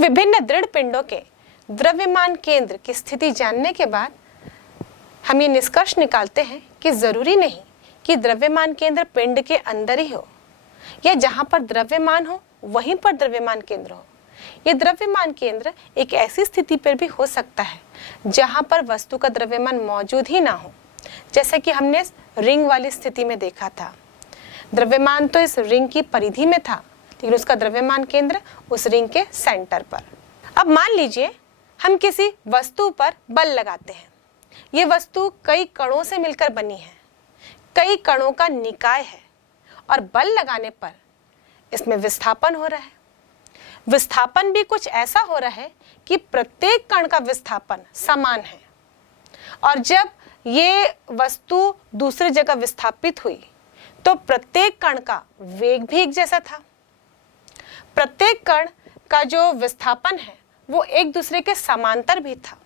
विभिन्न दृढ़ पिंडों के द्रव्यमान केंद्र की स्थिति जानने के बाद हम ये निष्कर्ष निकालते हैं कि जरूरी नहीं कि द्रव्यमान केंद्र पिंड के अंदर ही हो या जहां पर द्रव्यमान हो वहीं पर द्रव्यमान केंद्र हो। ये द्रव्यमान केंद्र एक ऐसी स्थिति पर भी हो सकता है जहां पर वस्तु का द्रव्यमान मौजूद ही ना हो, जैसे कि हमने रिंग वाली स्थिति में देखा था। द्रव्यमान तो इस रिंग की परिधि में था, लेकिन उसका द्रव्यमान केंद्र उस रिंग के सेंटर पर। अब मान लीजिए हम किसी वस्तु पर बल लगाते हैं। ये वस्तु कई कणों से मिलकर बनी है, कई कणों का निकाय है और बल लगाने पर इसमें विस्थापन हो रहा है। विस्थापन भी कुछ ऐसा हो रहा है कि प्रत्येक कण का विस्थापन समान है और जब ये वस्तु दूसरी जगह विस्थापित हुई तो प्रत्येक कण का वेग भी एक जैसा था। प्रत्येक कण का जो विस्थापन है वो एक दूसरे के समांतर भी था,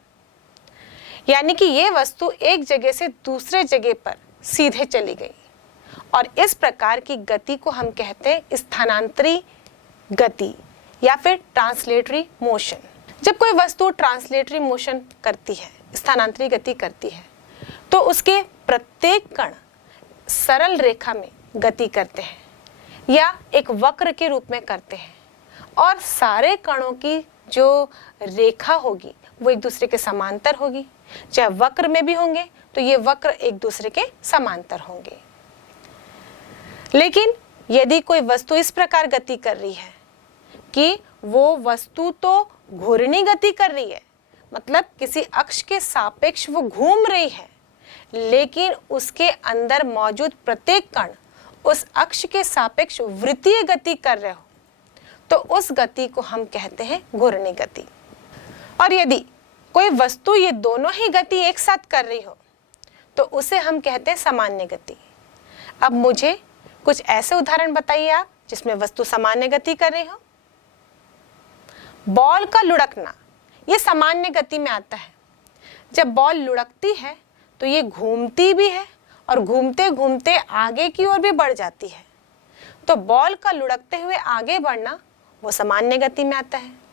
यानी कि ये वस्तु एक जगह से दूसरे जगह पर सीधे चली गई और इस प्रकार की गति को हम कहते हैं स्थानांतरी गति या फिर ट्रांसलेटरी मोशन। जब कोई वस्तु ट्रांसलेटरी मोशन करती है, स्थानांतरी गति करती है, तो उसके प्रत्येक कण सरल रेखा में गति करते हैं या एक वक्र के रूप में करते हैं और सारे कणों की जो रेखा होगी वो एक दूसरे के समांतर होगी। चाहे वक्र में भी होंगे तो ये वक्र एक दूसरे के समांतर होंगे। लेकिन यदि कोई वस्तु इस प्रकार गति कर रही है कि वो वस्तु तो घूर्णी गति कर रही है, मतलब किसी अक्ष के सापेक्ष वो घूम रही है, लेकिन उसके अंदर मौजूद प्रत्येक कण उस अक्ष के सापेक्ष वृत्तीय गति कर रहे हो, तो उस गति को हम कहते हैं घूर्णी गति। और यदि कोई वस्तु ये दोनों ही गति एक साथ कर रही हो तो उसे हम कहते हैं सामान्य गति। अब मुझे कुछ ऐसे उदाहरण बताइए आप जिसमें वस्तु सामान्य गति कर रही हो। बॉल का लुढ़कना ये सामान्य गति में आता है। जब बॉल लुढ़कती है तो ये घूमती भी है और घूमते घूमते आगे की ओर भी बढ़ जाती है, तो बॉल का लुढ़कते हुए आगे बढ़ना वो सामान्य गति में आता है।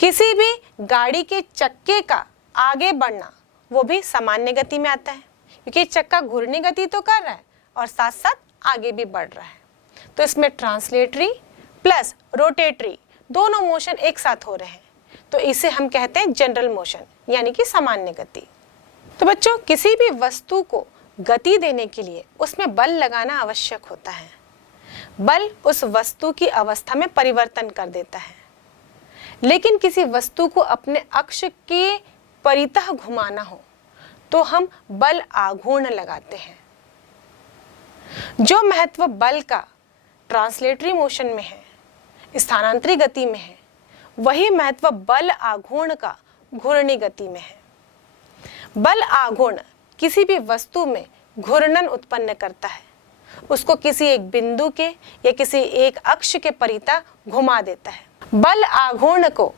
किसी भी गाड़ी के चक्के का आगे बढ़ना वो भी सामान्य गति में आता है, क्योंकि चक्का घूर्णी गति तो कर रहा है और साथ साथ आगे भी बढ़ रहा है। तो इसमें ट्रांसलेटरी प्लस रोटेटरी दोनों मोशन एक साथ हो रहे हैं, तो इसे हम कहते हैं जनरल मोशन यानी कि सामान्य गति। तो बच्चों, किसी भी वस्तु को गति देने के लिए उसमें बल लगाना आवश्यक होता है। बल उस वस्तु की अवस्था में परिवर्तन कर देता है, लेकिन किसी वस्तु को अपने अक्ष के परितः घुमाना हो तो हम बल आघूर्ण लगाते हैं। जो महत्व बल का ट्रांसलेटरी मोशन में है, स्थानांतरी गति में है, वही महत्व बल आघूर्ण का घूर्णी गति में है। बल आघूर्ण किसी भी वस्तु में घूर्णन उत्पन्न करता है, उसको किसी एक बिंदु के या किसी एक अक्ष के परितः घुमा देता है। बल आघूर्ण को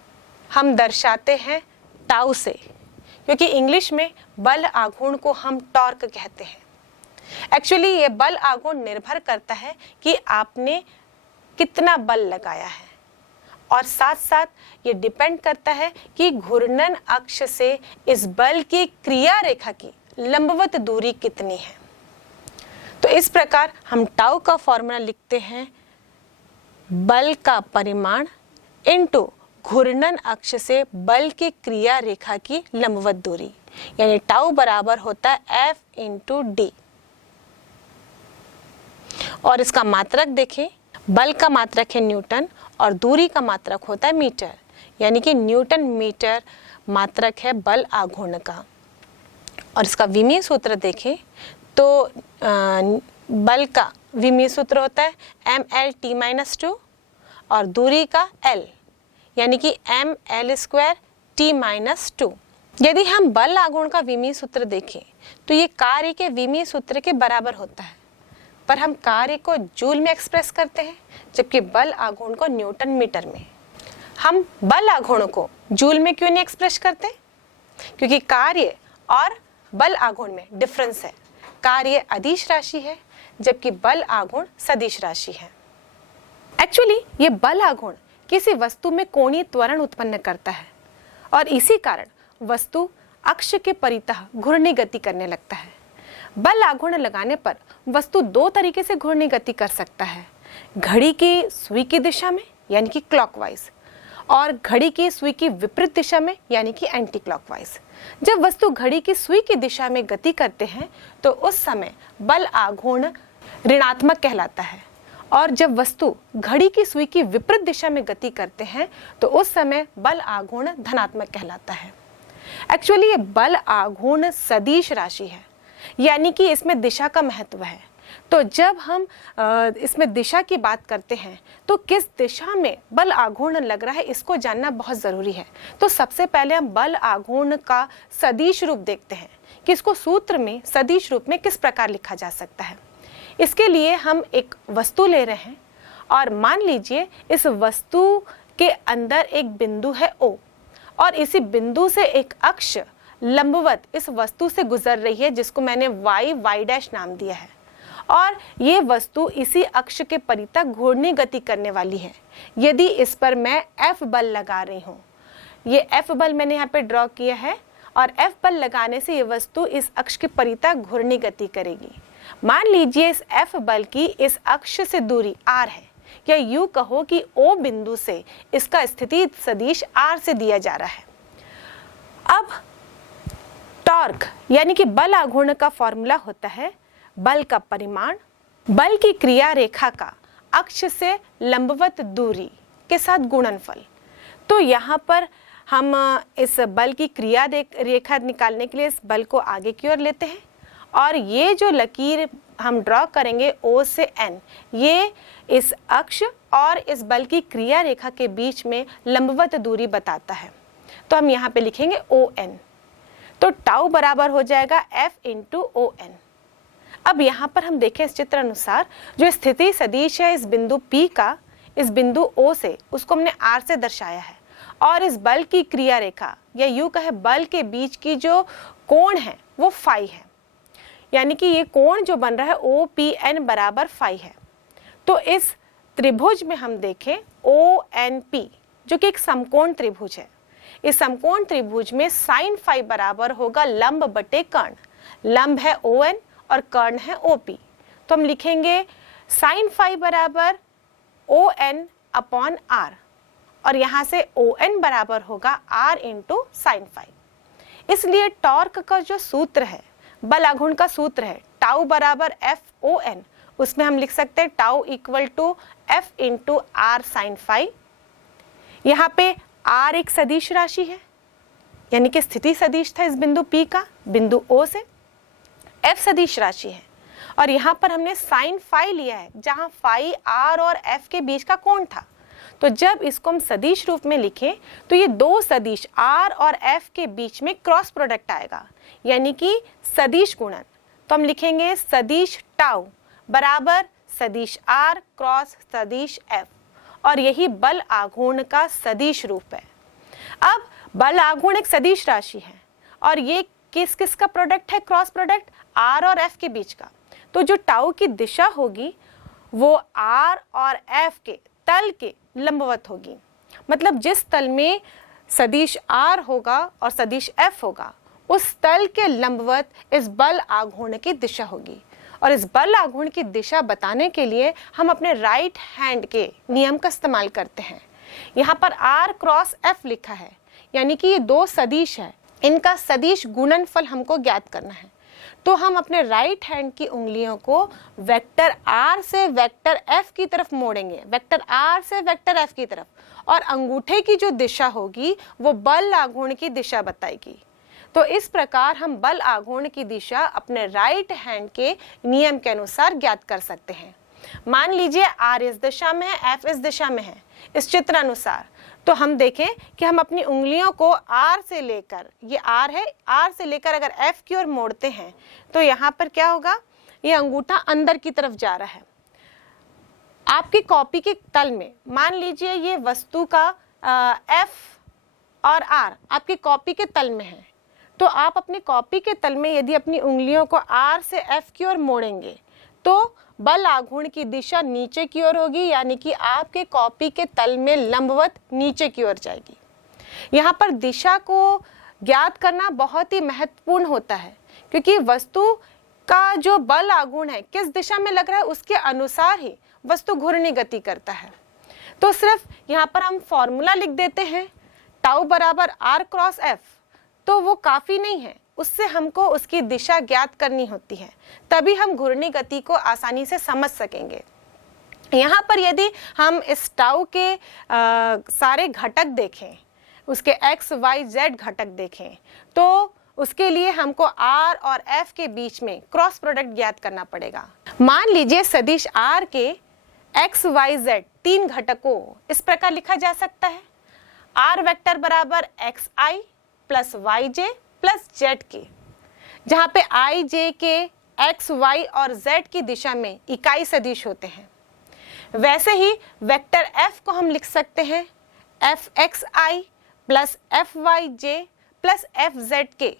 हम दर्शाते हैं टाउ से, क्योंकि इंग्लिश में बल आघूर्ण को हम टॉर्क कहते हैं। एक्चुअली ये बल आघूर्ण निर्भर करता है कि आपने कितना बल लगाया है और साथ साथ ये डिपेंड करता है कि घूर्णन अक्ष से इस बल की क्रिया रेखा की लंबवत दूरी कितनी है। तो इस प्रकार हम टाउ का फॉर्मूला लिखते हैं बल का परिमाण इनटू घूर्णन अक्ष से बल की क्रिया रेखा की लंबवत दूरी, यानी टाउ बराबर होता है F इंटू डी। और इसका मात्रक देखें, बल का मात्रक है न्यूटन और दूरी का मात्रक होता है मीटर, यानी कि न्यूटन मीटर मात्रक है बल आघूर्ण का। और इसका विमीय सूत्र देखें तो बल का विमीय सूत्र होता है mL/t-2 और दूरी का L यानी कि mL²t-2। यदि हम बल आघूर्ण का विमीय सूत्र देखें तो ये कार्य के विमीय सूत्र के बराबर होता है, पर हम कार्य को जूल में एक्सप्रेस करते हैं जबकि बल आघूर्ण को न्यूटन मीटर में। हम बल आघूर्ण को जूल में क्यों नहीं एक्सप्रेस करते? क्योंकि कार्य और बल आघूर्ण में डिफरेंस है। कार्य अदिश राशि है जबकि बल आघूर्ण सदिश राशि है। एक्चुअली ये बल आघूर्ण किसी वस्तु में कोणीय त्वरण उत्पन्न करता है और इसी कारण वस्तु अक्ष के परितः घूर्णी गति करने लगता है। बल आघूर्ण लगाने पर वस्तु दो तरीके से घूर्णी गति कर सकता है, घड़ी की सुई की दिशा में यानी कि क्लॉकवाइज और घड़ी की सुई की विपरीत दिशा में यानी कि एंटी क्लॉकवाइज। जब वस्तु घड़ी की सुई की दिशा में गति करते हैं तो उस समय बल आघूर्ण ऋणात्मक कहलाता है और जब वस्तु घड़ी की सुई की विपरीत दिशा में गति करते हैं तो उस समय बल आघूर्ण धनात्मक कहलाता है। एक्चुअली ये बल आघूर्ण सदिश राशि है, यानी कि इसमें दिशा का महत्व है। तो जब हम इसमें दिशा की बात करते हैं तो किस दिशा में बल आघूर्ण लग रहा है इसको जानना बहुत ज़रूरी है। तो सबसे पहले हम बल आघूर्ण का सदिश रूप देखते हैं कि इसको सूत्र में सदिश रूप में किस प्रकार लिखा जा सकता है। इसके लिए हम एक वस्तु ले रहे हैं और मान लीजिए इस वस्तु के अंदर एक बिंदु है O और इसी बिंदु से एक अक्ष लंबवत इस वस्तु से गुजर रही है जिसको मैंने y डैश नाम दिया है और ये वस्तु इसी अक्ष के परितः घूर्णी गति करने वाली है। यदि इस पर मैं F बल लगा रही हूँ, ये F बल मैंने यहाँ पे ड्रॉ किया है और F बल लगाने से ये वस्तु इस अक्ष के परितः घूर्णी गति करेगी। मान लीजिए इस F बल की इस अक्ष से दूरी r है, या यूं कहो कि O बिंदु से इसका स्थिति सदिश r से दिया जा रहा है। अब टॉर्क यानी कि बल आघूर्ण का फॉर्मूला होता है बल का परिमाण बल की क्रिया रेखा का अक्ष से लंबवत दूरी के साथ गुणनफल। तो यहाँ पर हम इस बल की क्रिया रेखा निकालने के लिए इस बल को आगे की ओर लेते हैं और ये जो लकीर हम ड्रॉ करेंगे O से N, ये इस अक्ष और इस बल की क्रिया रेखा के बीच में लंबवत दूरी बताता है। तो हम यहाँ पे लिखेंगे ON, तो टाउ बराबर हो जाएगा F इंटू ON। अब यहाँ पर हम देखें इस चित्र अनुसार जो स्थिति सदिश है इस बिंदु P का, इस बिंदु O से, उसको हमने R से दर्शाया है और इस बल की क्रिया रेखा या यूं कहे बल के बीच की जो कोण है वो फाई है, यानी कि ये कोण जो बन रहा है OPN बराबर फाई है। तो इस त्रिभुज में हम देखें ONP जो कि एक समकोण त्रिभुज है, इस समकोण त्रिभुज में साइन फाई बराबर होगा लंब बटे कर्ण। लंब है ON और कर्ण है OP, तो हम लिखेंगे साइन फाई बराबर ON अपॉन R और यहाँ से ON बराबर होगा R इंटू साइन फाई। इसलिए टॉर्क का जो सूत्र है, बल आघूर्ण का सूत्र है टाउ बराबर FON, उसमें हम लिख सकते हैं tau equal to F into R sine phi. यहाँ पे R एक सदिश राशि है, यानी कि स्थिति सदिश था इस बिंदु P का बिंदु O से। F सदिश राशि है और यहाँ पर हमने साइन फाई लिया है जहाँ फाई R और F के बीच का कोण था। तो जब इसको हम सदिश रूप में लिखें तो ये दो सदिश R और F के बीच में क्रॉस प्रोडक्ट आएगा, यानी कि सदिश गुणन। तो हम लिखेंगे सदिश टाउ बराबर सदिश R क्रॉस सदिश F और यही बल आघूर्ण का सदिश रूप है। अब बल आघूर्ण एक सदिश राशि है और ये किस किस का प्रोडक्ट है, क्रॉस प्रोडक्ट R और F के बीच का। तो जो टाउ की दिशा होगी वो R और F के तल के लंबवत होगी, मतलब जिस तल में सदिश R होगा और सदिश F होगा उस तल के लंबवत इस बल आघूर्ण की दिशा होगी। और इस बल आघूर्ण की दिशा बताने के लिए हम अपने राइट हैंड के नियम का इस्तेमाल करते हैं। यहाँ पर R क्रॉस F लिखा है, यानी कि ये दो सदिश है, इनका सदिश गुणनफल हमको ज्ञात करना है। तो हम अपने राइट हैंड की उंगलियों को वेक्टर R से वेक्टर F की तरफ मोड़ेंगे, वेक्टर R से वेक्टर F की तरफ, और अंगूठे की जो दिशा होगी वो बल आघूर्ण की दिशा बताएगी। तो इस प्रकार हम बल आघूर्ण की दिशा अपने राइट हैंड के नियम के अनुसार ज्ञात कर सकते हैं। मान लीजिए R इस दिशा में है, F इस दिशा में है इस चित्र अनुसार, तो हम देखें कि हम अपनी उंगलियों को R से लेकर, ये R है, R से लेकर अगर F की ओर मोड़ते हैं तो यहाँ पर क्या होगा, ये अंगूठा अंदर की तरफ जा रहा है। आपकी कॉपी के तल में मान लीजिए ये वस्तु का F और R आपकी कॉपी के तल में है, तो आप अपनी कॉपी के तल में यदि अपनी उंगलियों को R से F की ओर मोड़ेंगे तो बल आघूर्ण की दिशा नीचे की ओर होगी, यानी कि आपके कॉपी के तल में लंबवत नीचे की ओर जाएगी। यहाँ पर दिशा को ज्ञात करना बहुत ही महत्वपूर्ण होता है, क्योंकि वस्तु का जो बल आघूर्ण है किस दिशा में लग रहा है उसके अनुसार ही वस्तु घूर्णी गति करता है। तो सिर्फ यहाँ पर हम फॉर्मूला लिख देते हैं टाउ बराबर r क्रॉस f, तो वो काफी नहीं है, उससे हमको उसकी दिशा ज्ञात करनी होती है, तभी हम घूर्णी गति को आसानी से समझ सकेंगे। यहाँ पर यदि हम इस टाउ के सारे घटक देखें, उसके x, y, z घटक देखें, तो उसके लिए हमको r और f के बीच में क्रॉस प्रोडक्ट ज्ञात करना पड़ेगा। मान लीजिए सदिश r के x, y, z तीन घटकों इस प्रकार लिखा जा सकता है, r वेक्टर बराबर xi plus yj plus zk, जहाँ पे i, j के x, y और z की दिशा में इकाई सदिश होते हैं। वैसे ही वेक्टर f को हम लिख सकते हैं fxi plus fyj plus fzk,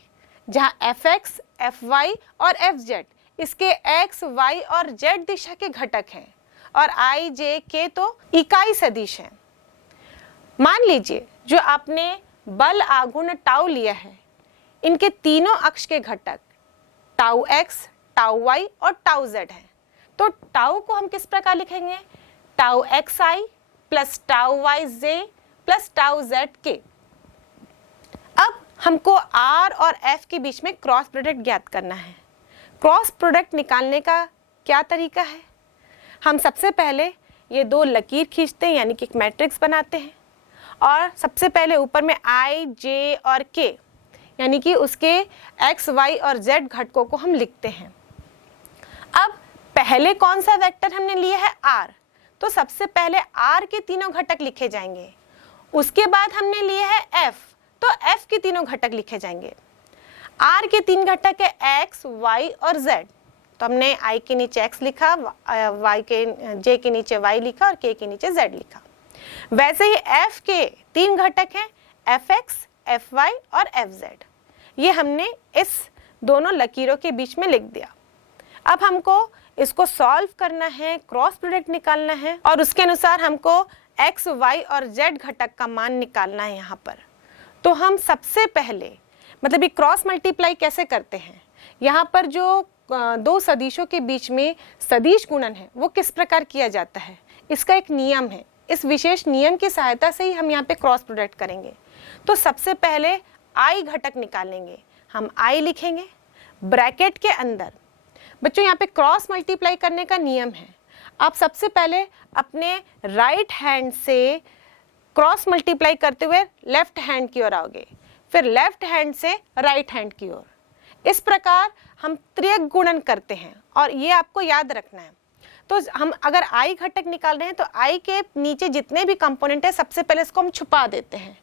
जहाँ fx, fy और fz इसके x, y और z दिशा के घटक हैं और i, j, k तो इकाई सदिश हैं। मान लीजिए जो आपने बल आघूर्ण टाउ लिया है, इनके तीनों अक्ष के घटक टाउ x, टाउ y और टाउ z हैं। तो टाउ को हम किस प्रकार लिखेंगे? Tau xi plus tau yj plus tau zk। अब हमको r और f के बीच में क्रॉस प्रोडक्ट ज्ञात करना है। क्रॉस प्रोडक्ट निकालने का क्या तरीका है? हम सबसे पहले ये दो लकीर खींचते हैं, यानी कि एक मैट्रिक्स बनाते हैं, और सबसे पहले ऊपर में i, j और k यानी कि उसके x, y और z घटकों को हम लिखते हैं। अब पहले कौन सा वेक्टर हमने लिया है? r, तो सबसे पहले r के तीनों घटक लिखे जाएंगे। उसके बाद हमने लिया है f, तो f के तीनों घटक लिखे जाएंगे। r के तीन घटक है x, y और z, तो हमने i के नीचे x लिखा, j के नीचे y लिखा और k के नीचे z लिखा। वैसे ही f के तीन घटक हैं fx, fy और fz, ये हमने इस दोनों लकीरों के बीच में लिख दिया। अब हमको इसको सॉल्व करना है, क्रॉस प्रोडक्ट निकालना है, और उसके अनुसार हमको x, y और z घटक का मान निकालना है यहाँ पर। तो हम सबसे पहले मतलब ये क्रॉस मल्टीप्लाई कैसे करते हैं, यहाँ पर जो दो सदिशों के बीच में सदिश गुणन है वो किस प्रकार किया जाता है, इसका एक नियम है। इस विशेष नियम की सहायता से ही हम यहाँ पे क्रॉस प्रोडक्ट करेंगे। तो सबसे पहले i घटक निकालेंगे, हम i लिखेंगे ब्रैकेट के अंदर। बच्चों यहाँ पे क्रॉस मल्टीप्लाई करने का नियम है, आप सबसे पहले अपने राइट हैंड से क्रॉस मल्टीप्लाई करते हुए लेफ्ट हैंड की ओर आओगे, फिर लेफ्ट हैंड से राइट हैंड की ओर। इस प्रकार हम त्रियक गुणन करते हैं और ये आपको याद रखना है। तो हम अगर i घटक निकाल रहे हैं तो i के नीचे जितने भी कंपोनेंट है सबसे पहले इसको हम छुपा देते हैं।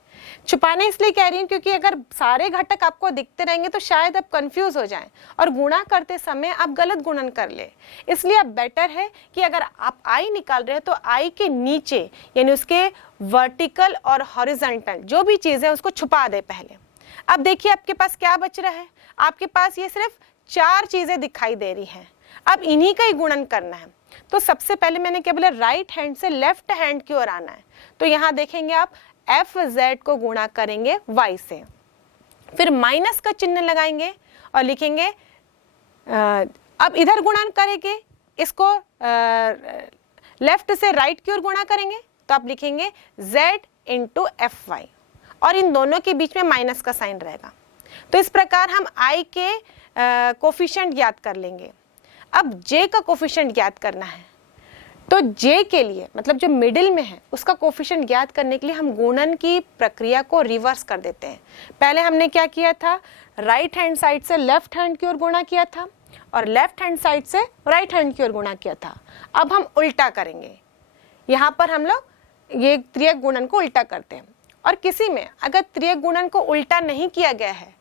छुपाने इसलिए कह रही हूँ क्योंकि अगर सारे घटक आपको दिखते रहेंगे तो शायद आप कंफ्यूज हो जाएं और गुणा करते समय आप गलत गुणन कर ले। इसलिए अब बेटर है कि अगर आप i निकाल रहे हैं तो i के नीचे यानी उसके वर्टिकल और हॉरिजॉन्टल जो भी चीज़ है उसको छुपा दे पहले। अब देखिए आपके पास क्या बच रहा है, आपके पास ये सिर्फ 4 चीज़ें दिखाई दे रही हैं। अब इन्हीं का ही गुणन करना है। तो सबसे पहले मैंने क्या बोला, राइट हैंड से लेफ्ट हैंड की ओर आना है। तो यहाँ देखेंगे आप fz को गुणा करेंगे y से, फिर माइनस का चिन्ह लगाएंगे और लिखेंगे अब इधर गुणन करेंगे, इसको लेफ्ट से राइट की ओर गुणा करेंगे तो आप लिखेंगे z इंटू fy और इन दोनों के बीच में माइनस का साइन रहेगा। तो इस प्रकार हम i के कोफिशिएंट ज्ञात कर लेंगे। अब j का कोफिशिएंट ज्ञात करना है, तो j के लिए मतलब जो मिडिल में है उसका कोफिशिएंट ज्ञात करने के लिए हम गुणन की प्रक्रिया को रिवर्स कर देते हैं। पहले हमने क्या किया था, राइट हैंड साइड से लेफ्ट हैंड की ओर गुणा किया था और लेफ्ट हैंड साइड से राइट हैंड की ओर गुणा किया था। अब हम उल्टा करेंगे, यहाँ पर हम लोग ये त्रियक गुणन को उल्टा करते हैं। और किसी में अगर त्रियक गुणन को उल्टा नहीं किया गया है,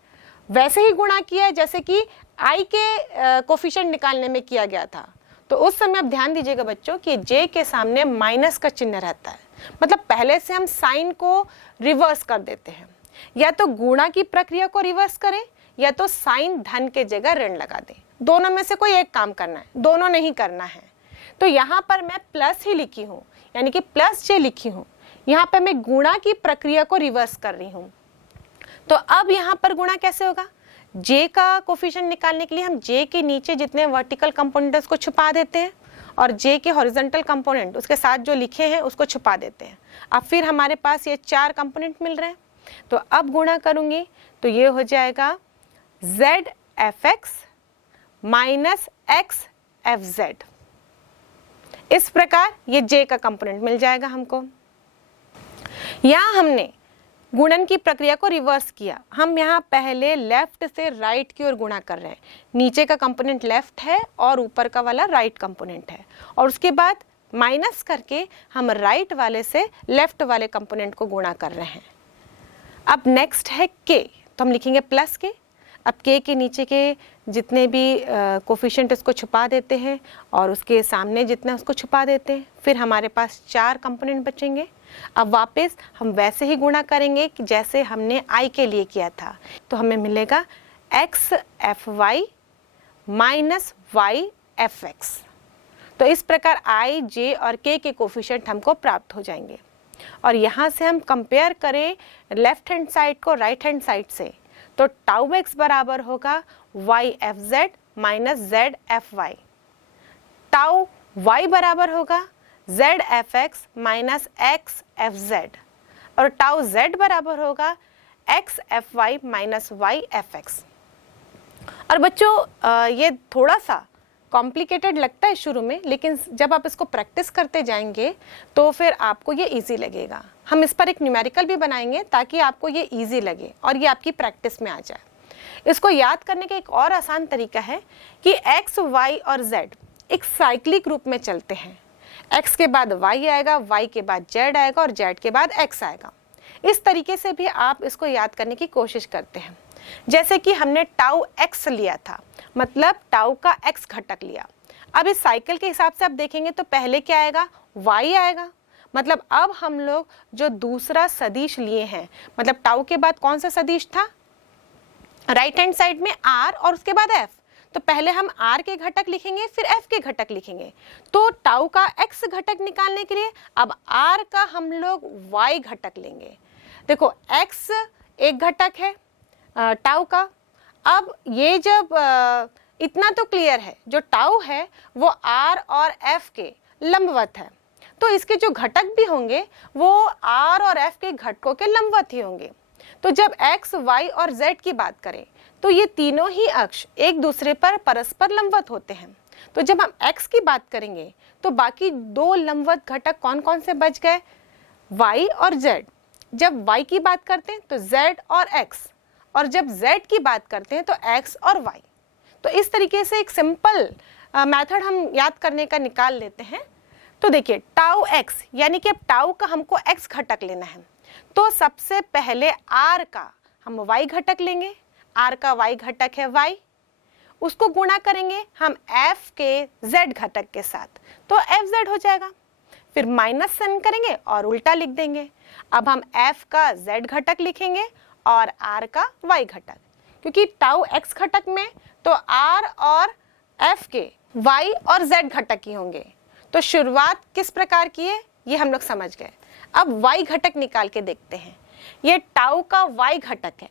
वैसे ही गुणा किया है जैसे कि i के कोफिशिएंट निकालने में किया गया था, तो उस समय आप ध्यान दीजिएगा बच्चों कि j के सामने माइनस का चिन्ह रहता है। मतलब पहले से हम साइन को रिवर्स कर देते हैं, या तो गुणा की प्रक्रिया को रिवर्स करें या तो साइन धन के जगह ऋण लगा दें, दोनों में से कोई एक काम करना है, दोनों नहीं करना है। तो यहाँ पर मैं प्लस ही लिखी हूँ, यानी कि प्लस जे लिखी हूँ। यहाँ पे मैं गुणा की प्रक्रिया को रिवर्स कर रही हूँ। तो अब यहाँ पर गुणा कैसे होगा, जे का कोफिशिएंट निकालने के लिए हम जे के नीचे जितने वर्टिकल कंपोनेंट्स को छुपा देते हैं और जे के हॉरिजॉन्टल कंपोनेंट उसके साथ जो लिखे हैं उसको छुपा देते हैं। अब फिर हमारे पास ये 4 कंपोनेंट मिल रहे हैं। तो अब गुणा करूंगी तो ये हो जाएगा Z F X minus X F Z. इस प्रकार ये जे का कंपोनेंट मिल जाएगा हमको। यहाँ हमने गुणन की प्रक्रिया को रिवर्स किया। हम यहाँ पहले लेफ्ट से राइट की ओर गुणा कर रहे हैं। नीचे का कंपोनेंट लेफ्ट है और ऊपर का वाला राइट कंपोनेंट है, और उसके बाद माइनस करके हम राइट वाले से लेफ्ट वाले कंपोनेंट को गुणा कर रहे हैं। अब नेक्स्ट है के, तो हम लिखेंगे प्लस के। अब के नीचे के जितने भी कोफिशिएंट इसको छुपा देते हैं और उसके सामने जितना उसको छुपा देते हैं। फिर हमारे पास 4 कंपोनेंट बचेंगे। अब वापस हम वैसे ही गुणा करेंगे कि जैसे हमने आई के लिए किया था। तो हमें मिलेगा X F Y minus Y F X. तो इस प्रकार आई, जे और के कोफिशिएंट हमको प्राप्त हो जाएंगे। और यहाँ से हम कंपेयर करें लेफ्ट हैंड साइड को राइट हैंड साइड से, तो टाउ एक्स बराबर होगा Y F Z minus Z F Y. Tau Y बराबर होगा Z F X minus X F Z, और टाउ जेड बराबर होगा X F Y minus Y F X. और बच्चों ये थोड़ा सा कॉम्प्लिकेटेड लगता है शुरू में, लेकिन जब आप इसको प्रैक्टिस करते जाएंगे तो फिर आपको ये इजी लगेगा। हम इस पर एक न्यूमेरिकल भी बनाएंगे ताकि आपको ये इजी लगे और ये आपकी प्रैक्टिस में आ जाए। इसको याद करने का एक और आसान तरीका है कि एक्स, वाई और जेड एक साइक्लिक रूप में चलते हैं। एक्स के बाद वाई आएगा, वाई के बाद जेड आएगा और जेड के बाद एक्स आएगा। इस तरीके से भी आप इसको याद करने की कोशिश करते हैं। जैसे कि हमने टाउ एक्स लिया था, मतलब टाउ का एक्स घटक लिया। अब इस साइकिल के हिसाब से आप देखेंगे तो पहले क्या आएगा, वाई आएगा। मतलब अब हम लोग जो दूसरा सदिश लिए हैं, मतलब टाउ के बाद कौन सा सदिश था, राइट हैंड साइड में आर और उसके बाद एफ। तो पहले हम आर के घटक लिखेंगे, फिर एफ के घटक लिखेंगे। तो टाउ का एक्स घटक निकालने के लिए अब आर का हम लोग वाई घटक लेंगे। देखो एक्स एक घटक है टाउ का। अब ये जब इतना तो क्लियर है, जो टाउ है वो आर और एफ के लंबवत है, तो इसके जो घटक भी होंगे वो आर और एफ के घटकों के लंबवत ही होंगे। तो जब एक्स, वाई और जेड की बात करें तो ये तीनों ही अक्ष एक दूसरे पर परस्पर लंबवत होते हैं। तो जब हम एक्स की बात करेंगे तो बाकी 2 लंबवत घटक कौन कौन से बच गए, वाई और जेड। जब वाई की बात करते हैं तो जेड और एक्स, और जब जेड की बात करते हैं तो एक्स और वाई। तो इस तरीके से एक सिंपल मेथड हम याद करने का निकाल लेते हैं। तो देखिए टाउ एक्स, यानी कि अब टाउ का हमको एक्स घटक लेना है, तो सबसे पहले आर का हम वाई घटक लेंगे। आर का वाई घटक है वाई, उसको गुणा करेंगे हम एफ के जेड घटक के साथ, तो एफ जेड हो जाएगा। फिर माइनस साइन करेंगे और उल्टा लिख देंगे। अब हम एफ का जेड घटक लिखेंगे और आर का वाई घटक, क्योंकि टाउ एक्स घटक में तो आर और एफ के वाई और जेड घटक ही होंगे। तो शुरुआत किस प्रकार की है ये हम लोग समझ गए। अब वाई घटक निकाल के देखते हैं। ये टाउ का वाई घटक है,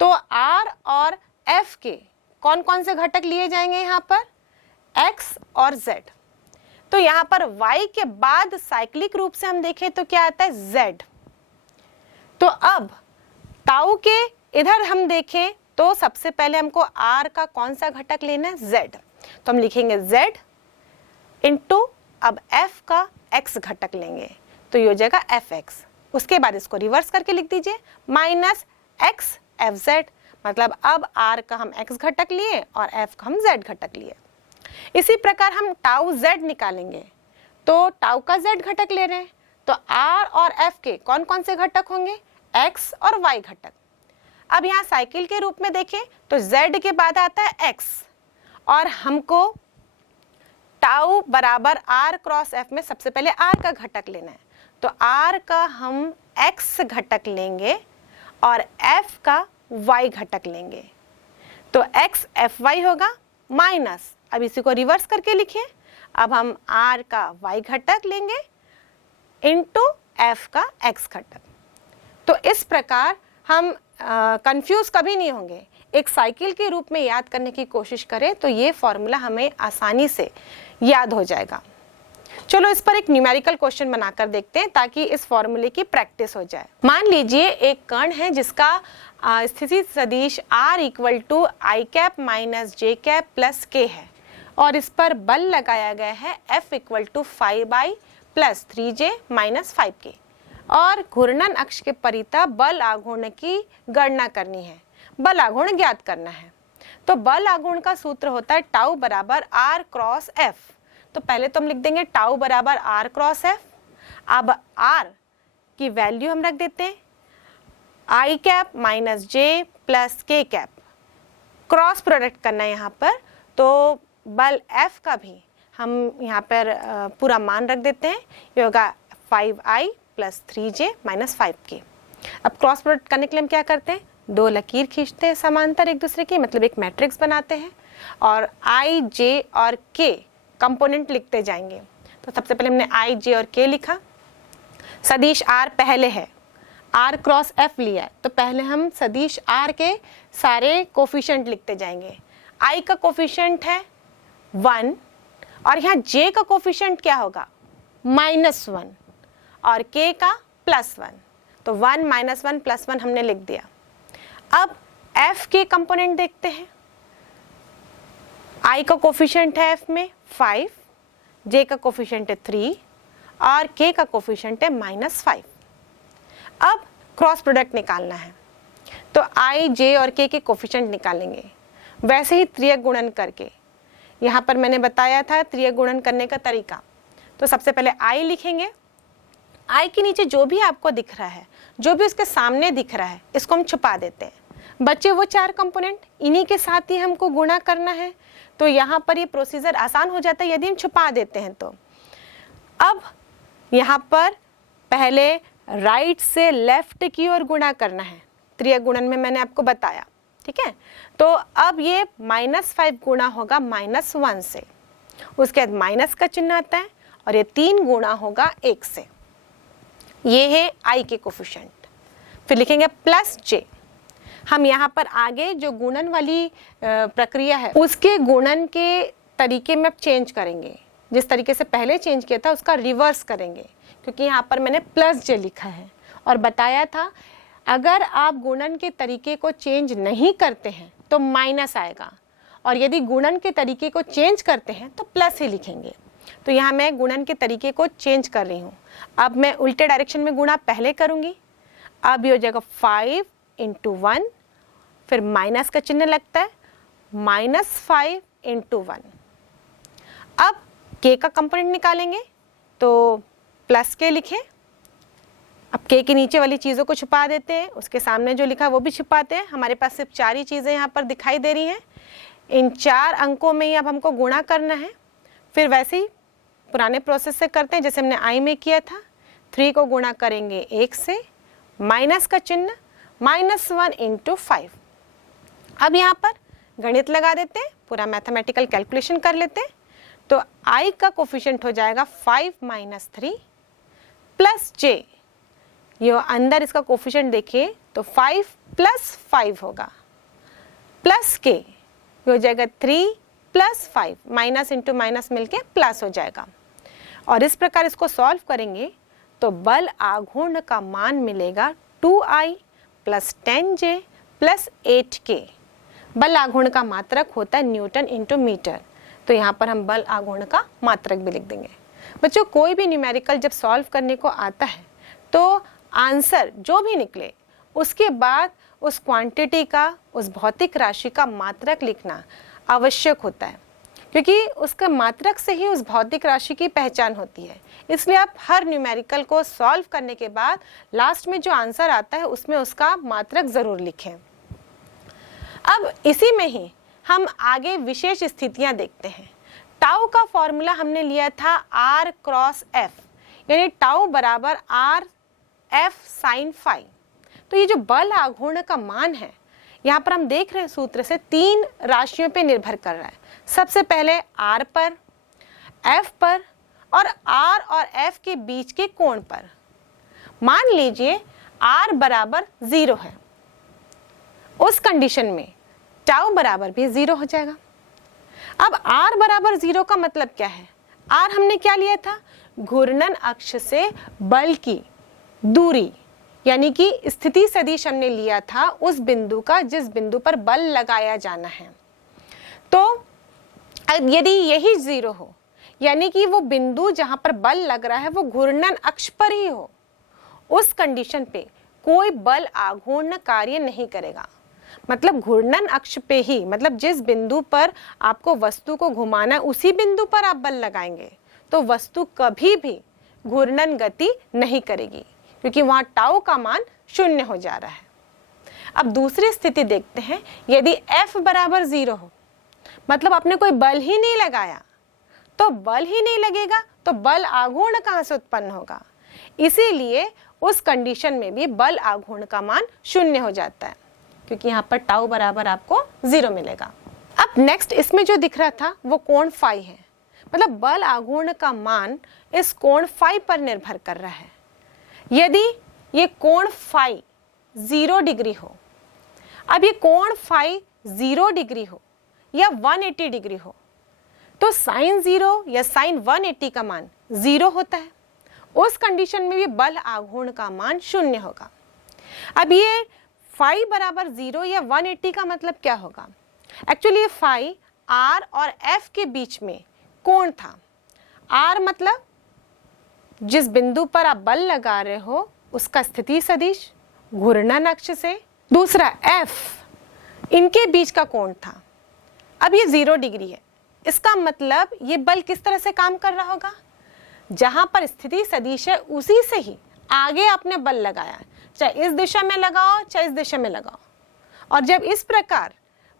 तो आर और एफ के कौन कौन से घटक लिए जाएंगे यहाँ पर, एक्स और जेड। तो यहाँ पर वाई के बाद साइक्लिक रूप से हम देखें तो क्या आता है, जेड। तो अब टाउ के इधर हम देखें तो सबसे पहले हमको आर का कौन सा घटक लेना है, जेड। तो हम लिखेंगे जेड इंटू अब एफ का एक्स घटक लेंगे, तो ये हो जाएगा एफ एक्स। उसके बाद इसको रिवर्स करके लिख दीजिए माइनस एक्स एफ जेड, मतलब अब आर का हम एक्स घटक लिए और एफ का हम जेड घटक लिए। इसी प्रकार हम टाउ जेड निकालेंगे, तो टाउ का जेड घटक ले रहे हैं, तो आर और एफ के कौन कौन से घटक होंगे, एक्स और वाई घटक। अब यहाँ साइकिल के रूप में देखें तो जेड के बाद आता है एक्स, और हमको टाउ बराबर आर क्रॉस एफ में सबसे पहले आर का घटक लेना है, तो आर का हम एक्स घटक लेंगे और एफ का वाई घटक लेंगे। तो एक्स एफ वाई होगा माइनस, अब इसी को रिवर्स करके लिखिए, अब हम r का y घटक लेंगे इनटू f का x घटक। तो इस प्रकार हम कंफ्यूज कभी नहीं होंगे, एक साइकिल के रूप में याद करने की कोशिश करें तो ये फॉर्मूला हमें आसानी से याद हो जाएगा। चलो इस पर एक न्यूमेरिकल क्वेश्चन बनाकर देखते हैं ताकि इस फॉर्मूले की प्रैक्टिस हो जाए। मान लीजिए एक कण है जिसका स्थिति सदिश r equal to I cap minus J cap plus K है और इस पर बल लगाया गया है F equal to 5i plus 3j minus 5k और घूर्णन अक्ष के परितः बल आघूर्ण की गणना करनी है, बल आघूर्ण ज्ञात करना है। तो बल आघूर्ण का सूत्र होता है टाउ बराबर r क्रॉस f। तो पहले तो हम लिख देंगे टाउ बराबर r क्रॉस f। अब r की वैल्यू हम रख देते हैं आई कैप माइनस जे प्लस के कैप, क्रॉस प्रोडक्ट करना है यहाँ पर, तो बल F का भी हम यहाँ पर पूरा मान रख देते हैं, ये होगा 5i plus 3j minus 5k। अब क्रॉस प्रोडक्ट करने के लिए हम क्या करते हैं, दो लकीर खींचते हैं समांतर एक दूसरे की, मतलब एक मैट्रिक्स बनाते हैं और i, j और k कंपोनेंट लिखते जाएंगे। तो सबसे पहले हमने i, j और k लिखा, सदिश r पहले है, r क्रॉस f लिया है, तो पहले हम सदिश r के सारे कोफिशिएंट लिखते जाएंगे। i का कोफिशिएंट है 1 और यहाँ j का कोफिशिएंट क्या होगा -1 और k का +1, तो 1 - 1 + 1 हमने लिख दिया। अब f के कंपोनेंट देखते हैं, i का कोफिशिएंट है f में 5, j का कोफिशिएंट है 3 और k का कोफिशिएंट है -5। अब क्रॉस प्रोडक्ट निकालना है, तो i, j और k के कोफिशिएंट निकालेंगे, वैसे ही त्रियक गुणन करके। यहाँ पर मैंने बताया था त्रियक गुणन करने का तरीका। तो सबसे पहले i लिखेंगे, i के नीचे जो भी आपको दिख रहा है, जो भी उसके सामने दिख रहा है, इसको हम छुपा देते हैं। बच्चे वो 4 कंपोनेंट, इन्हीं के साथ ही हमको गुणा करना है, तो यहाँ पर ये प्रोसीजर आसान हो जाता है यदि हम छुपा देते हैं तो। अब यहाँ पर पहले राइट से लेफ्ट की ओर गुणा करना है, त्रियक गुणन में मैंने आपको बताया, ठीक है। तो अब ये -5 गुणा होगा -1 से, उसके बाद माइनस का चिन्ह आता है और ये 3 गुणा होगा 1 से, ये है i के कोफिशिएंट। फिर लिखेंगे प्लस j। हम यहाँ पर आगे जो गुणन वाली प्रक्रिया है उसके गुणन के तरीके में अब चेंज करेंगे, जिस तरीके से पहले चेंज किया था उसका रिवर्स करेंगे, क्योंकि यहाँ पर मैंने प्लस j लिखा है और बताया था अगर आप गुणन के तरीके को चेंज नहीं करते हैं तो माइनस आएगा और यदि गुणन के तरीके को चेंज करते हैं तो प्लस ही लिखेंगे। तो यहाँ मैं गुणन के तरीके को चेंज कर रही हूँ, अब मैं उल्टे डायरेक्शन में गुणा पहले करूँगी। अब ये हो जाएगा 5 × 1, फिर माइनस का चिन्ह लगता है, -5 × 1। अब k का कंपोनेंट निकालेंगे, तो प्लस k लिखें। अब k के नीचे वाली चीज़ों को छुपा देते हैं, उसके सामने जो लिखा है वो भी छुपाते हैं। हमारे पास सिर्फ 4 ही चीज़ें यहाँ पर दिखाई दे रही हैं, इन 4 अंकों में ही अब हमको गुणा करना है। फिर वैसे ही पुराने प्रोसेस से करते हैं जैसे हमने i में किया था, 3 को गुणा करेंगे 1 से, माइनस का चिन्ह, -1 × 5। अब यहाँ पर गणित लगा देते हैं, पूरा मैथमेटिकल कैलकुलेशन कर लेते हैं। तो i का कोफिशिएंट हो जाएगा 5 - 3 प्लस j, ये अंदर इसका कोफिशिएंट देखिए तो 5 + 5 होगा, प्लस k, ये हो जाएगा 3 + 5, माइनस इंटू माइनस मिलके प्लस हो जाएगा। और इस प्रकार इसको सॉल्व करेंगे तो बल आघूर्ण का मान मिलेगा 2i + 10j + 8k। बल आघूर्ण का मात्रक होता है न्यूटन × मीटर, तो यहाँ पर हम बल आघूर्ण का मात्रक भी लिख देंगे। बच्चों कोई भी न्यूमेरिकल जब सॉल्व करने को आता है तो आंसर जो भी निकले उसके बाद उस क्वांटिटी का, उस भौतिक राशि का मात्रक लिखना आवश्यक होता है, क्योंकि उसका मात्रक से ही उस भौतिक राशि की पहचान होती है। इसलिए आप हर न्यूमेरिकल को सॉल्व करने के बाद लास्ट में जो आंसर आता है उसमें उसका मात्रक ज़रूर लिखें। अब इसी में ही हम आगे विशेष स्थितियां देखते हैं। टाउ का फॉर्मूला हमने लिया था r क्रॉस f, यानी टाउ बराबर r f sin phi। तो ये जो बल आघूर्ण का मान है यहाँ पर हम देख रहे हैं सूत्र से 3 राशियों पे निर्भर कर रहा है। सबसे पहले R पर, F पर और R और F के बीच के कोण पर। मान लीजिए R बराबर 0 है, उस कंडीशन में टाउ बराबर भी 0 हो जाएगा। अब R बराबर 0 का मतलब क्या है? R हमने क्या लिया था? घूर्णन अक्ष से बल की दूरी, यानी कि स्थिति सदिश हमने लिया था उस बिंदु का जिस बिंदु पर बल लगाया जाना है। तो यदि यही 0 हो, यानी कि वो बिंदु जहां पर बल लग रहा है वो घूर्णन अक्ष पर ही हो, उस कंडीशन पे कोई बल आघूर्ण कार्य नहीं करेगा। मतलब घूर्णन अक्ष पे ही, मतलब जिस बिंदु पर आपको वस्तु को घुमाना है उसी बिंदु पर आप बल लगाएंगे तो वस्तु कभी भी घूर्णन गति नहीं करेगी, क्योंकि वहां टाउ का मान 0 हो जा रहा है। अब दूसरी स्थिति देखते हैं। यदि F बराबर 0 हो, मतलब आपने कोई बल ही नहीं लगाया, तो बल ही नहीं लगेगा तो बल आघूर्ण कहां से उत्पन्न होगा? इसीलिए उस कंडीशन में भी बल आघूर्ण का मान 0 हो जाता है, क्योंकि यहाँ पर टाउ बराबर आपको 0 मिलेगा। अब नेक्स्ट इसमें जो दिख रहा था वो कोण फाई है, मतलब बल आघूर्ण का मान इस कोण फाई पर निर्भर कर रहा है। यदि ये कोण फाई 0 डिग्री हो, अब ये कोण फाई 0 डिग्री हो या 180 डिग्री हो, तो साइन 0 या साइन 180 का मान 0 होता है। उस कंडीशन में भी बल आघूर्ण का मान 0 होगा। अब ये फाई बराबर 0 या 180 का मतलब क्या होगा? एक्चुअली ये फाई R और F के बीच में कोण था। R मतलब जिस बिंदु पर आप बल लगा रहे हो उसका स्थिति सदिश घूर्णन अक्ष से, दूसरा F, इनके बीच का कोण था। अब ये 0 डिग्री है, इसका मतलब ये बल किस तरह से काम कर रहा होगा? जहां पर स्थिति सदिश है उसी से ही आगे आपने बल लगाया, चाहे इस दिशा में लगाओ चाहे इस दिशा में लगाओ, और जब इस प्रकार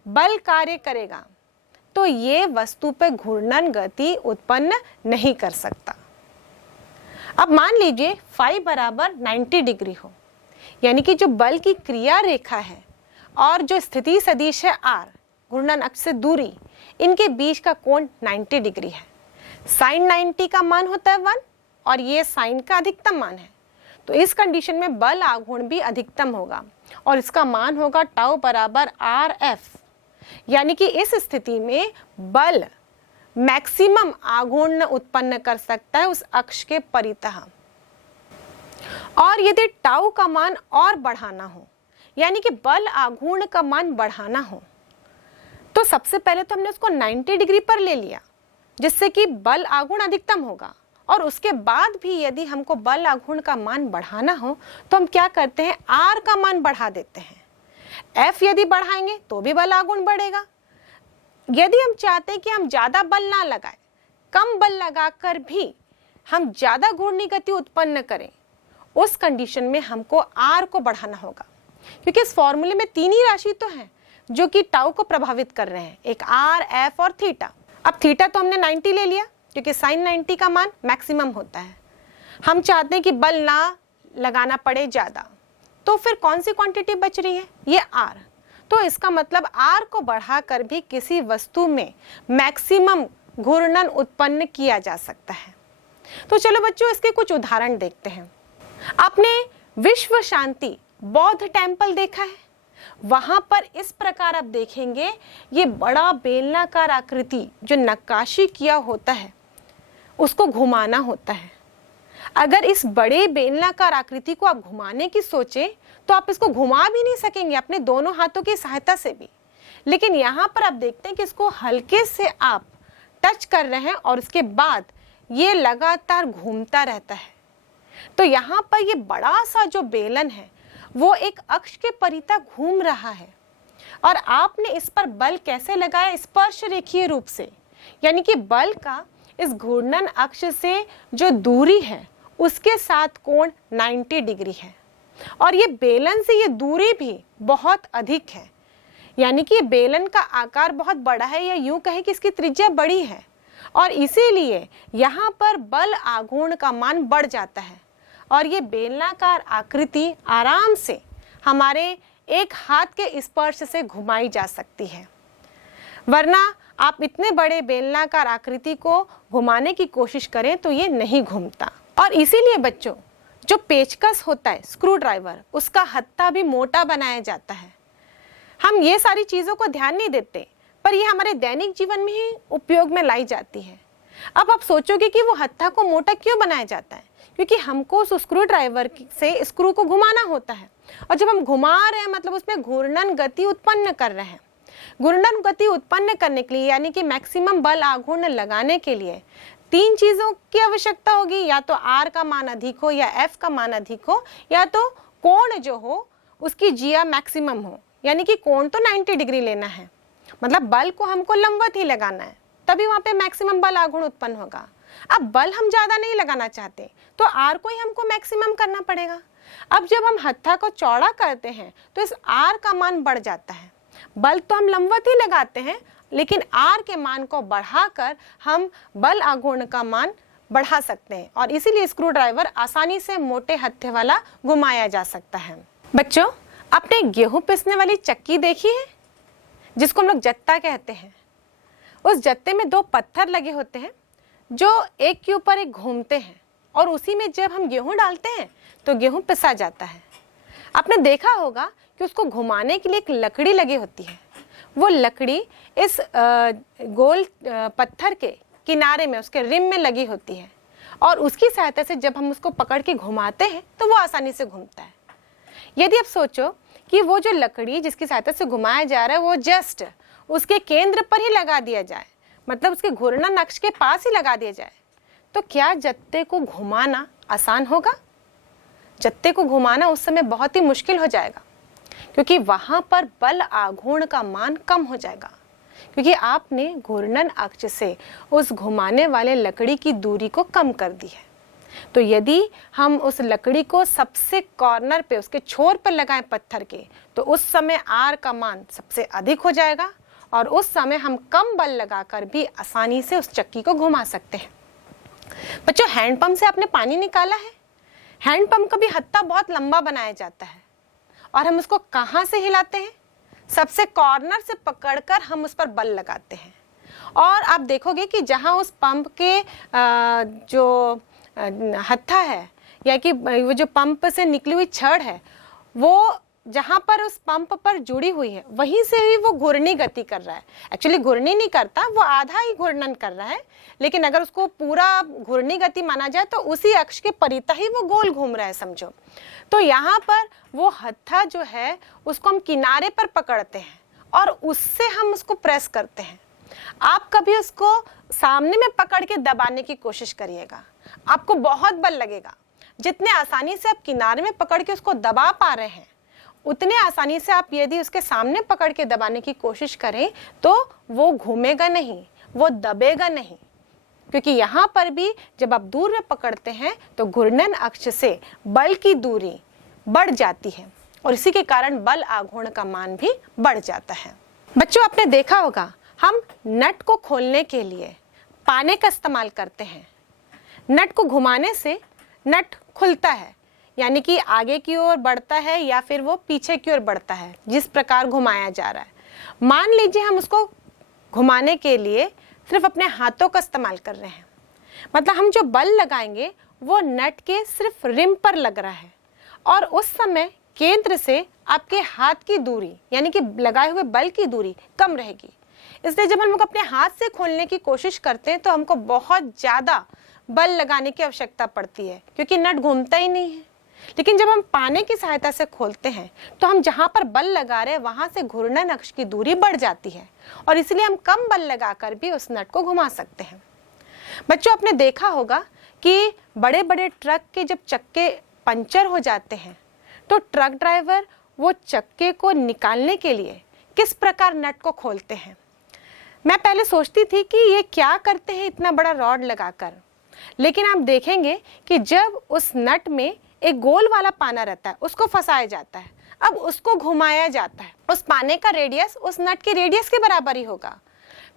बल कार्य करेगा तो ये वस्तु पर घूर्णन गति उत्पन्न नहीं कर सकता। अब मान लीजिए फाई बराबर 90 डिग्री हो, यानी कि जो बल की क्रिया रेखा है और जो स्थिति सदिश है R, घूर्णन अक्ष से दूरी, इनके बीच का कोण 90 डिग्री है। साइन 90 का मान होता है 1 और ये साइन का अधिकतम मान है, तो इस कंडीशन में बल आघूर्ण भी अधिकतम होगा और इसका मान होगा टाउ बराबर RF, यानी कि इस स्थिति में बल मैक्सिमम आघूर्ण उत्पन्न कर सकता है उस अक्ष के परितः। और यदि टाउ का मान और बढ़ाना हो, यानी कि बल आघूर्ण का मान बढ़ाना हो, तो सबसे पहले तो हमने उसको 90 डिग्री पर ले लिया जिससे कि बल आघूर्ण अधिकतम होगा, और उसके बाद भी यदि हमको बल आघूर्ण का मान बढ़ाना हो तो हम क्या करते हैं? R का मान बढ़ा देते हैं। F यदि बढ़ाएंगे तो भी बल आघूर्ण बढ़ेगा। यदि हम चाहते हैं कि हम ज्यादा बल ना लगाएं, कम बल लगाकर भी हम ज्यादा घूर्णी गति उत्पन्न करें, उस कंडीशन में हमको R को बढ़ाना होगा, क्योंकि इस फॉर्मूले में 3 ही राशि तो हैं जो कि टाउ को प्रभावित कर रहे हैं, एक R, F और थीटा। अब थीटा तो हमने 90 ले लिया क्योंकि साइन 90 का मान मैक्सिमम होता है। हम चाहते हैं कि बल ना लगाना पड़े ज्यादा, तो फिर कौन सी क्वांटिटी बच रही है? ये R। तो इसका मतलब R को बढ़ाकर भी किसी वस्तु में मैक्सिमम घूर्णन उत्पन्न किया जा सकता है। तो चलो बच्चों इसके कुछ उदाहरण देखते हैं। आपने विश्व शांति बौद्ध टेम्पल देखा है? वहां पर इस प्रकार आप देखेंगे, ये बड़ा बेलनाकार आकृति जो नक्काशी किया होता है उसको घुमाना होता है। अगर इस बड़े बेलनाकार आकृति को आप घुमाने की सोचें तो आप इसको घुमा भी नहीं सकेंगे अपने दोनों हाथों की सहायता से भी, लेकिन यहाँ पर आप देखते हैं कि इसको हल्के से आप टच कर रहे हैं और उसके बाद ये लगातार घूमता रहता है। तो यहाँ पर ये बड़ा सा जो बेलन है वो एक अक्ष के परितः घूम रहा है, और आपने इस पर बल कैसे लगाया? स्पर्श रेखीय रूप से, यानी कि बल का इस घूर्णन अक्ष से जो दूरी है उसके साथ कोण 90 डिग्री है, और ये बेलन से ये दूरी भी बहुत अधिक है, यानी कि बेलन का आकार बहुत बड़ा है, या यूं कहें कि इसकी त्रिज्या बड़ी है, और इसीलिए यहाँ पर बल आघूर्ण का मान बढ़ जाता है और ये बेलनाकार आकृति आराम से हमारे एक हाथ के स्पर्श से घुमाई जा सकती है, वरना आप इतने बड़े बेलनाकार आकृति को घुमाने की कोशिश करें तो ये नहीं घूमता। और इसीलिए बच्चों, जो पेचकस होता है स्क्रू ड्राइवर, उसका हत्था भी मोटा बनाया जाता है। हम ये सारी चीज़ों को ध्यान नहीं देते, पर ये हमारे दैनिक जीवन में ही उपयोग में लाई जाती है। अब आप सोचोगे कि वो हत्था को मोटा क्यों बनाया जाता है? क्योंकि हमको उस स्क्रू ड्राइवर से स्क्रू को घुमाना होता है, और जब हम घुमा रहे हैं मतलब उसमें घूर्णन गति उत्पन्न कर रहे हैं। घूर्णन गति उत्पन्न करने के लिए, यानी कि मैक्सिमम बल आघूर्ण लगाने के लिए 3 चीजों की आवश्यकता होगी, या तो R का मान अधिक हो, या F का मान अधिक हो, या तो कोण जो हो उसकी जिया मैक्सिमम हो, यानी कि कोण तो 90 डिग्री लेना है, मतलब बल को हमको लंबवत ही लगाना है, तभी वहां पे मैक्सिमम बल आघूर्ण उत्पन्न होगा। अब बल हम ज्यादा नहीं लगाना चाहते तो R को ही हमको मैक्सिमम करना पड़ेगा। अब जब हम हत्था को चौड़ा करते हैं तो इस R का मान बढ़ जाता है। बल तो हम लंबवत ही लगाते हैं, लेकिन R के मान को बढ़ाकर हम बल आघूर्ण का मान बढ़ा सकते हैं, और इसीलिए स्क्रू ड्राइवर आसानी से मोटे हत्थे वाला घुमाया जा सकता है। बच्चों, आपने गेहूं पीसने वाली चक्की देखी है, जिसको हम लोग जत्ता कहते हैं। उस जत्ते में 2 पत्थर लगे होते हैं जो एक के ऊपर एक घूमते हैं, और उसी में जब हम गेहूं डालते हैं तो गेहूं पिसा जाता है। आपने देखा होगा कि उसको घुमाने के लिए एक लकड़ी लगी होती है। वो लकड़ी इस गोल पत्थर के किनारे में, उसके रिम में लगी होती है, और उसकी सहायता से जब हम उसको पकड़ के घुमाते हैं तो वो आसानी से घूमता है। यदि आप सोचो कि वो जो लकड़ी जिसकी सहायता से घुमाया जा रहा है वो जस्ट उसके केंद्र पर ही लगा दिया जाए, मतलब उसके घूर्णन अक्ष के पास ही लगा दिया जाए, तो क्या जत्ते को घुमाना आसान होगा? जत्ते को घुमाना उस समय बहुत ही मुश्किल हो जाएगा, क्योंकि वहां पर बल आघूर्ण का मान कम हो जाएगा, क्योंकि आपने घूर्णन अक्ष से उस घुमाने वाले लकड़ी की दूरी को कम कर दी है। तो यदि हम उस लकड़ी को सबसे कॉर्नर पे, उसके छोर पर लगाएं पत्थर के, तो उस समय R का मान सबसे अधिक हो जाएगा, और उस समय हम कम बल लगाकर भी आसानी से उस चक्की को घुमा सकते हैं। बच्चों, हैंडपंप से आपने पानी निकाला है। हैंडपंप का भी हत्था बहुत लंबा बनाया जाता है, और हम उसको कहाँ से हिलाते हैं? सबसे कॉर्नर से पकड़कर हम उस पर बल लगाते हैं, और आप देखोगे कि जहाँ उस पंप के जो हत्था है, या कि वो जो पंप से निकली हुई छड़ है, वो जहाँ पर उस पंप पर जुड़ी हुई है, वहीं से ही वो घूर्णी गति कर रहा है। एक्चुअली घूर्णी नहीं करता, वो आधा ही घूर्णन कर रहा है, लेकिन अगर उसको पूरा घूर्णी गति माना जाए तो उसी अक्ष के परितः ही वो गोल घूम रहा है, समझो। तो यहाँ पर वो हत्था जो है उसको हम किनारे पर पकड़ते हैं, और उससे हम उसको प्रेस करते हैं। आप कभी उसको सामने में पकड़ के दबाने की कोशिश करिएगा, आपको बहुत बल लगेगा। जितने आसानी से आप किनारे में पकड़ के उसको दबा पा रहे हैं, उतने आसानी से आप यदि उसके सामने पकड़ के दबाने की कोशिश करें तो वो घूमेगा नहीं, वो दबेगा नहीं, क्योंकि यहाँ पर भी जब आप दूर में पकड़ते हैं तो घूर्णन अक्ष से बल की दूरी बढ़ जाती है, और इसी के कारण बल आघूर्ण का मान भी बढ़ जाता है। बच्चों, आपने देखा होगा हम नट को खोलने के लिए पाने का इस्तेमाल करते हैं। नट को घुमाने से नट खुलता है, यानी कि आगे की ओर बढ़ता है या फिर वो पीछे की ओर बढ़ता है, जिस प्रकार घुमाया जा रहा है। मान लीजिए हम उसको घुमाने के लिए सिर्फ अपने हाथों का इस्तेमाल कर रहे हैं, मतलब हम जो बल लगाएंगे वो नट के सिर्फ रिम पर लग रहा है, और उस समय केंद्र से आपके हाथ की दूरी, यानी कि लगाए हुए बल की दूरी कम रहेगी। इसलिए जब हम लोग अपने हाथ से खोलने की कोशिश करते हैं तो हमको बहुत ज़्यादा बल लगाने की आवश्यकता पड़ती है, क्योंकि नट घूमता ही नहीं है। लेकिन जब हम पाने की सहायता से खोलते हैं तो हम जहाँ पर बल लगा रहे हैं वहाँ से घूर्णन अक्ष की दूरी बढ़ जाती है, और इसलिए हम कम बल लगाकर भी उस नट को घुमा सकते हैं। बच्चों, आपने देखा होगा कि बड़े बड़े ट्रक के जब चक्के पंचर हो जाते हैं तो ट्रक ड्राइवर वो चक्के को निकालने के लिए किस प्रकार नट को खोलते हैं। मैं पहले सोचती थी कि ये क्या करते हैं इतना बड़ा रॉड लगाकर, लेकिन आप देखेंगे कि जब उस नट में एक गोल वाला पाना रहता है उसको फंसाया जाता है, अब उसको घुमाया जाता है। उस पाने का रेडियस उस नट के रेडियस के बराबर ही होगा,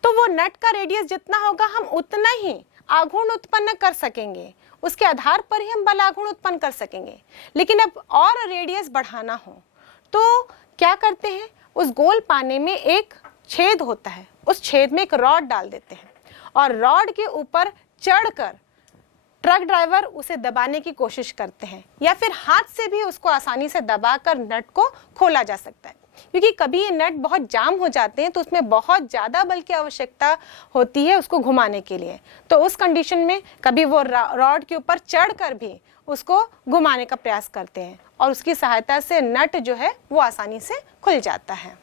तो वो नट का रेडियस जितना होगा हम उतना ही आघूर्ण उत्पन्न कर सकेंगे, उसके आधार पर ही हम बल आघूर्ण उत्पन्न कर सकेंगे। लेकिन अब और रेडियस बढ़ाना हो तो क्या करते हैं, उस गोल पाने में एक छेद होता है, उस छेद में एक रॉड डाल देते हैं और रॉड के ऊपर चढ़कर ट्रक ड्राइवर उसे दबाने की कोशिश करते हैं, या फिर हाथ से भी उसको आसानी से दबाकर नट को खोला जा सकता है। क्योंकि कभी ये नट बहुत जाम हो जाते हैं तो उसमें बहुत ज़्यादा बल की आवश्यकता होती है उसको घुमाने के लिए, तो उस कंडीशन में कभी वो रॉड के ऊपर चढ़कर भी उसको घुमाने का प्रयास करते हैं और उसकी सहायता से नट जो है वो आसानी से खुल जाता है।